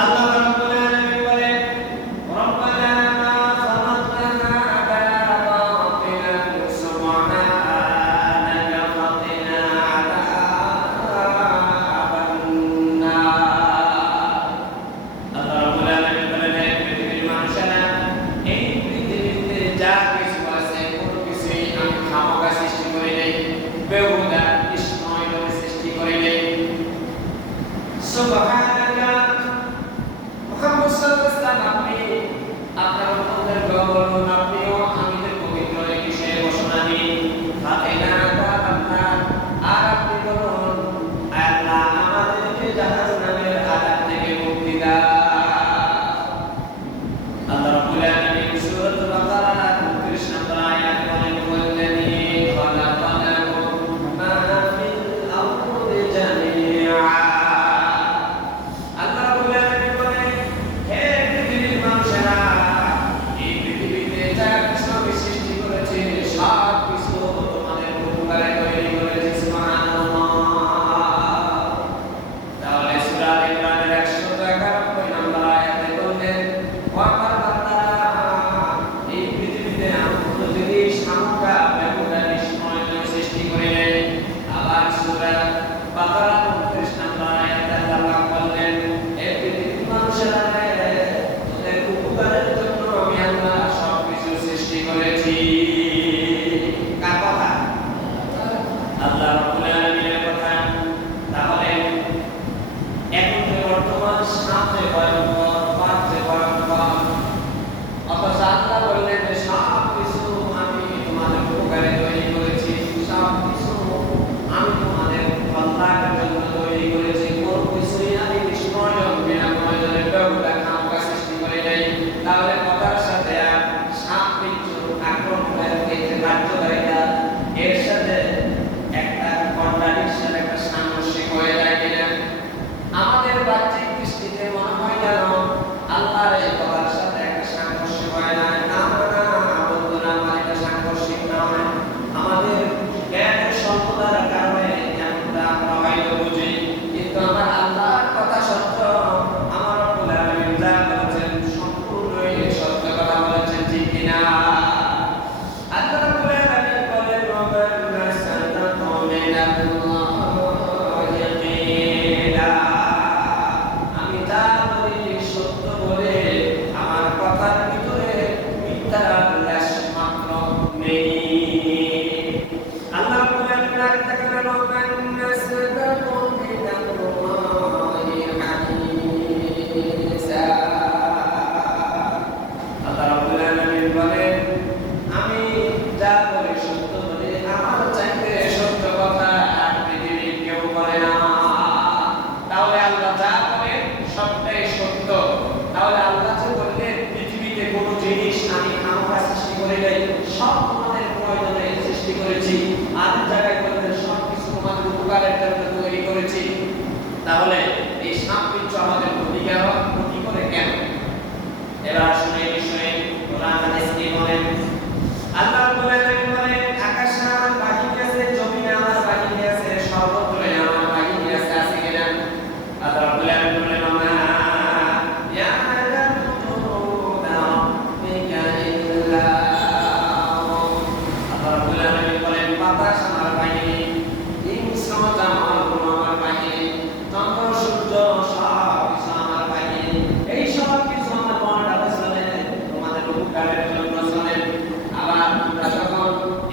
আল্লাহ রাব্বুল আলামিন বলেন রব্বানা মা খালাকনা হাদা বাতিলান সুবহানাকা ফাকিনা আযাবান নার। আল্লাহ রাব্বুল আলামিন বলেন হে পৃথিবীর মানুষেরা, এই পৃথিবীতে যা কিছু আছে কোনো কিছুই আমি খামখা সৃষ্টি করি নাই, বেহুদা কৃষ্ণই সৃষ্টি করি নাই। সুবহানাকা মুহাম্মদ সাল্লাল্লাহু আলাইহি ওয়াসাল্লাম, আপনি আপনার উম্মতের বলুন, আপনিও আমাদের পবিত্র এই বিষয়ে ঘোষণা দিন ফাতিনা আযাবান্না। আর আপনি বলুন আল্লাহ আমাদেরকে জাহান্নামের আযাব থেকে মুক্তি দাও। আল্লাহ রাব্বুল আলামিন সূরাতুল বাকারা 29 নম্বর আয়াত বলেন ওয়াল্লাযী খালাকালাকুম মা ফিল আরদি জামিআ। আল্লাহ রাব্বুল আলামিন বলেন হে পৃথিবীর মানুষেরা, এই পৃথিবীতে যা কিছু আমি সৃষ্টি করেছি সব কিছু তোমাদের উপকারে তৈরি করেছি। সুবহানাল্লাহ। তাহলে সূরা আল ইমরানের 191 নম্বর আয়াতে বললেন ওয়া আমার বান্দারা, এই পৃথিবীতে আমি কোনো জিনিস খামখা বেহুদা নিষ্ফল সৃষ্টি করি নাই। আবার সূরা বাকারা 29 নম্বর আয়াতে আল্লাহ বললেন হে পৃথিবীর মানুষেরা, তোদের উপকারের জন্য আমি আল্লাহ সব কিছু সৃষ্টি করেছি। কার কথা? আল্লাহ রাব্বুল আলামিনের কথা। তাহলে এখন যে বর্তমান সামনে ভয়ঙ্কর, পাঁচে ভয়ঙ্কর, অথচ আল্লাহ বললেন যে সব কিছু আমি তোমাদের উপকারে তৈরি করেছি, সব কিছু আমি তোমাদের কল্যাণের জন্য তৈরি করেছি। কোনো কিছুই আমি নিষ্প্রয়োজন বিনা প্রয়োজনে বেহুদা খামখা সৃষ্টি করি নাই। তাহলে কথার সাথে আর সাপ বিচ্ছুর আক্রমণের এই যে কার্যকারিতা, এর সাথে একটা কন্ট্রাডিকশন, একটা সাংঘর্ষিক হয়ে যায় কিনা? আমাদের বাহ্যিক দৃষ্টিতে মনে হয় যেন আল্লাহর এই কথার সাথে একটা সাংঘর্ষ হয় না। না না বন্ধুরা, আমার এটা সাংঘর্ষিক নয়। আমাদের জ্ঞানের স্বল্পতার কারণে এমনটা আমরা হয়তো বুঝি, কিন্তু আমার আল্লাহর কথা সত্য। আমার রব্বুল আলামিন যা বলেছেন সম্পূর্ণই সত্য কথা বলেছেন, ঠিক কিনা? আল্লাহ রাব্বুল আলামিন বলেন রব্বানা সাদাকা মিনাল্লাহি কিলা। আমি যা বলি সত্য বলে আমার কথার ভিতরে মিথ্যার লেশ মাত্র নেই। আল্লাহ রাব্বুল আলামিন আরেকটা কথা রব্বানা সাদাকা মিনাল্লাহি হাদিসা। আল্লাহ রাব্বুল আলামিন বলেন আমি যা বলি সত্য বলে, আমার চাইতে সত্য কথা আর পৃথিবীর কেউ বলে না। তাহলে আল্লাহ যা বলেন সবটাই সত্য। তাহলে আল্লাহ যে বললেন পৃথিবীতে কোনো জিনিস আমি খামখা সৃষ্টি করি নাই, সব তোমাদের প্রয়োজনে সৃষ্টি করেছি। আর জায়গায় বললেন সব কিছু তোমাদের উপকারের জন্য তৈরি করেছি। তাহলে এই সাপ বিচ্ছু আমাদের ক্ষতি করে কেন? এবার আসলে এই বিষয়ে কোরআন হাদিস কি বলেন? আল্লাহ রাব্বুল আলামিন বলেন আকাশে আমার বাহিনী আছে, জমিনে আমার বাহিনী আছে, সর্বত্রই আমার বাহিনী আছে। আছে কিনা? আল্লাহ রাব্বুল আলামিন বলেন মা ইয়ালামুনা রাব্বিকা ইল্লা আল্লাহ রাব্বুল আলামিন বলেন বাতাস আমার বাহিনী, হিংস্রতা আমার বাহিনী, চন্দ্র সূর্য সব কিছু আমার বাহিনী। এই সব কিছু আমার মনটাতে চলে, তোমাদের উপকারের জন্য চলে। আবার তোমরা যখন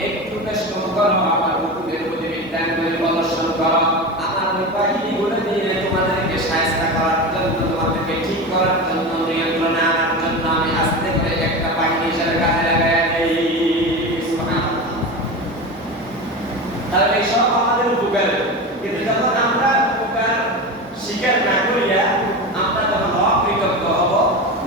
একটু কষ্ট করো, আমার হুকুমের প্রতি বিধান করে প্রদর্শন করো, আমার বাহিনীগুলো দিয়ে তোমাদেরকে শায়েস্তা করার জন্য, তোমাদেরকে ঠিক করার জন্য, নিয়ন্ত্রণে আনার জন্য আমি আস্তে করে একটা বাহিনী হিসেবে কাজে লাগাই দেই। সুবহানাল্লাহ। তাহলে এই সব আমাদের উপকার, কিন্তু যখন আমরা উপকার স্বীকার না করিয়া আমরা যখন অকৃতজ্ঞ হব,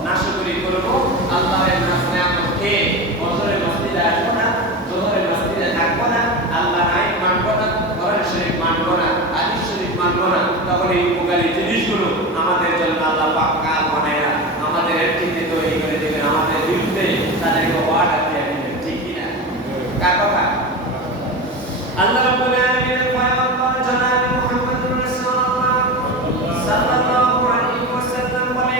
নাশকরি করব, আল্লাহর নামে আমরা কে বছরের মসজিদে আসবো না, জোহরের মসজিদে থাকবো না, আল্লাহর আইন মানবো না, কোরআন শরীফ মানবো না, হাদিস শরীফ মানবো না, তখন এই উপকারী জিনিসগুলো আমাদের জন্য আল্লাহ পাক কাল বানায়া আমাদের একটিতে তৈরি করে দেবেন, আমাদের বিরুদ্ধে তাদেরকে ওয়ার্ডার দিয়ে দেবেন, ঠিক কিনা? কার কথা? আল্লাহ রাব্বুল আলামিনের পয়গম্বর জনাব মুহাম্মদুর রাসূলুল্লাহ সাল্লাল্লাহু আলাইহি ওয়াসাল্লাম বলেন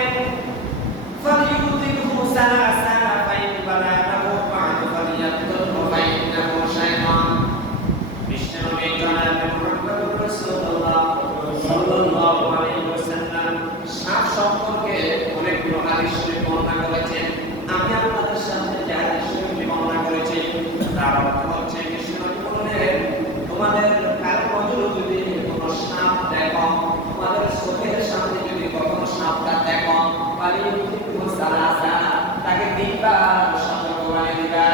হাদিস শরীফ বর্ণনা করেছেন। আমি আপনাদের সামনে যে হাদিস শরীফটি বর্ণনা করেছি তার অর্থ হচ্ছে বিশ্বনবী বলেন, তোমাদের কারো নজরে যদি কোনো সাপ দেখো, তোমাদের চোখের সামনে যদি কখনো সাপটা দেখো, তাকে তিনবার সতর্ক করে দিবা।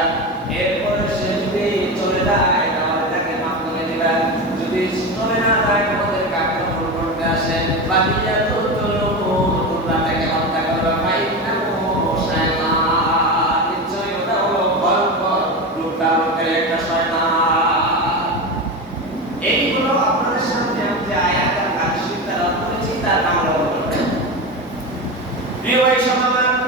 এরপরে সে যদি চলে যায় তাহলে তাকে মাফ করে দিবা। যদি চলে না যায় আমাদের আক্রমণ করতে আসে বা দিয়া তোমরা তাকে হত্যা করবা। নিশ্চয়ই ওটা হলো ভয়ঙ্কর রূপ ধারণ করে একটা শয়তান। এইগুলো আপনাদের সামনে আমি যে আয়াত আর হাদিস দ্বারা বলেছি তার নাম বলতে প্রিয় ভাই সমাজ